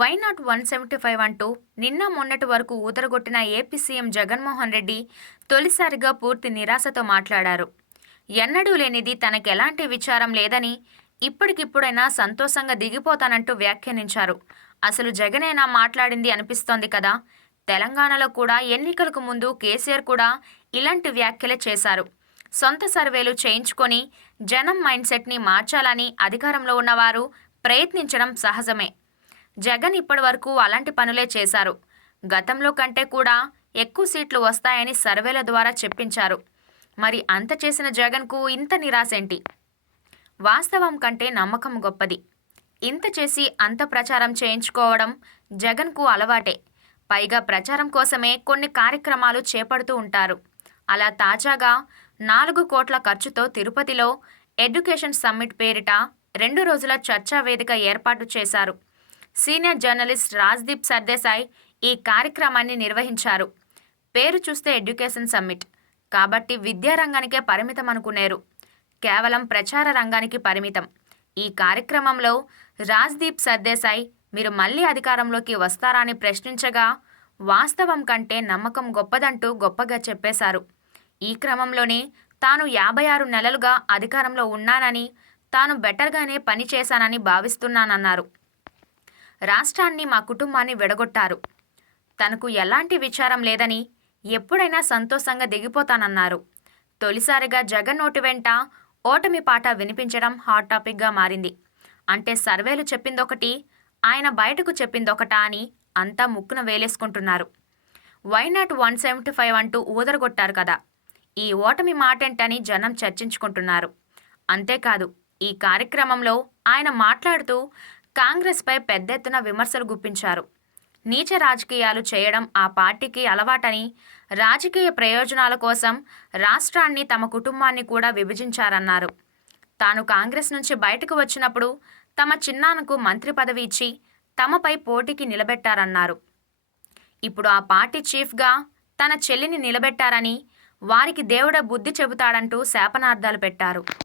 Why not one seventy five అంటూ నిన్న మొన్నటి వరకు ఊదరగొట్టిన ఏపీ సీఎం జగన్మోహన్ రెడ్డి తొలిసారిగా పూర్తి నిరాశతో మాట్లాడారు. ఎన్నడూ లేనిది తనకెలాంటి విచారం లేదని ఇప్పటికిప్పుడైనా సంతోషంగా దిగిపోతానంటూ వ్యాఖ్యానించారు. అసలు జగనేనా మాట్లాడింది అనిపిస్తోంది కదా? తెలంగాణలో కూడా ఎన్నికలకు ముందు కేసీఆర్ కూడా ఇలాంటి వ్యాఖ్యలే చేశారు. సొంత సర్వేలు చేయించుకొని జనం మైండ్ సెట్ని మార్చాలని అధికారంలో ఉన్నవారు ప్రయత్నించడం సహజమే. జగన్ ఇప్పటివరకు అలాంటి పనులే చేశారు. గతంలో కంటే కూడా ఎక్కువ సీట్లు వస్తాయని సర్వేల ద్వారా చెప్పించారు. మరి అంత చేసిన జగన్కు ఇంత నిరాశేంటి వాస్తవం కంటే నమ్మకం గొప్పది. ఇంత చేసి అంత ప్రచారం చేయించుకోవడం జగన్కు అలవాటే. పైగా ప్రచారం కోసమే కొన్ని కార్యక్రమాలు చేపడుతూ ఉంటారు. అలా తాజాగా నాలుగు కోట్ల ఖర్చుతో తిరుపతిలో ఎడ్యుకేషన్ సమ్మిట్ పేరిట రెండు రోజుల చర్చా వేదిక ఏర్పాటు చేశారు. సీనియర్ జర్నలిస్ట్ రాజ్దీప్ సర్దేశాయ్ ఈ కార్యక్రమాన్ని నిర్వహించారు. పేరు చూస్తే ఎడ్యుకేషన్ సమ్మిట్. కాబట్టి విద్యారంగానికే పరిమితం అనుకునేరు. కేవలం ప్రచార రంగానికి పరిమితం. ఈ కార్యక్రమంలో రాజ్దీప్ సర్దేశాయ్ మీరు మళ్ళీ అధికారంలోకి వస్తారా అని ప్రశ్నించగా వాస్తవం కంటే నమ్మకం గొప్పదంటూ గొప్పగా చెప్పేశారు. ఈ క్రమంలోనే తాను యాభై ఆరు నెలలుగా అధికారంలో ఉన్నానని తాను బెటర్గానే పని చేశానని భావిస్తున్నానన్నారు. రాష్ట్రాన్ని మా కుటుంబాన్ని విడగొట్టారు. తనకు ఎలాంటి విచారం లేదని ఎప్పుడైనా సంతోషంగా దిగిపోతానన్నారు. తొలిసారిగా జగన్ నోటి వెంట ఓటమి పాట వినిపించడం హాట్ టాపిక్గా మారింది. అంటే సర్వేలు చెప్పిందొకటి ఆయన బయటకు చెప్పిందొకటా అని అంతా ముక్కున వేలేసుకుంటున్నారు. Why not one seventy five అంటూ ఊదరగొట్టారు కదా. ఈ ఓటమి మాటేంటని జనం చర్చించుకుంటున్నారు. అంతేకాదు ఈ కార్యక్రమంలో ఆయన మాట్లాడుతూ కాంగ్రెస్పై పెద్ద ఎత్తున విమర్శలు గుప్పించారు. నీచ రాజకీయాలు చేయడం ఆ పార్టీకి అలవాటని రాజకీయ ప్రయోజనాల కోసం రాష్ట్రాన్ని తమ కుటుంబాన్ని కూడా విభజించారన్నారు. తాను కాంగ్రెస్ నుంచి బయటకు వచ్చినప్పుడు తమ చిన్నాన్నకు మంత్రి పదవి ఇచ్చి తమపై పోటీకి నిలబెట్టారన్నారు. ఇప్పుడు ఆ పార్టీ చీఫ్గా తన చెల్లిని నిలబెట్టారని వారికి దేవుడ బుద్ధి చెబుతాడంటూ శాపనార్థాలు పెట్టారు.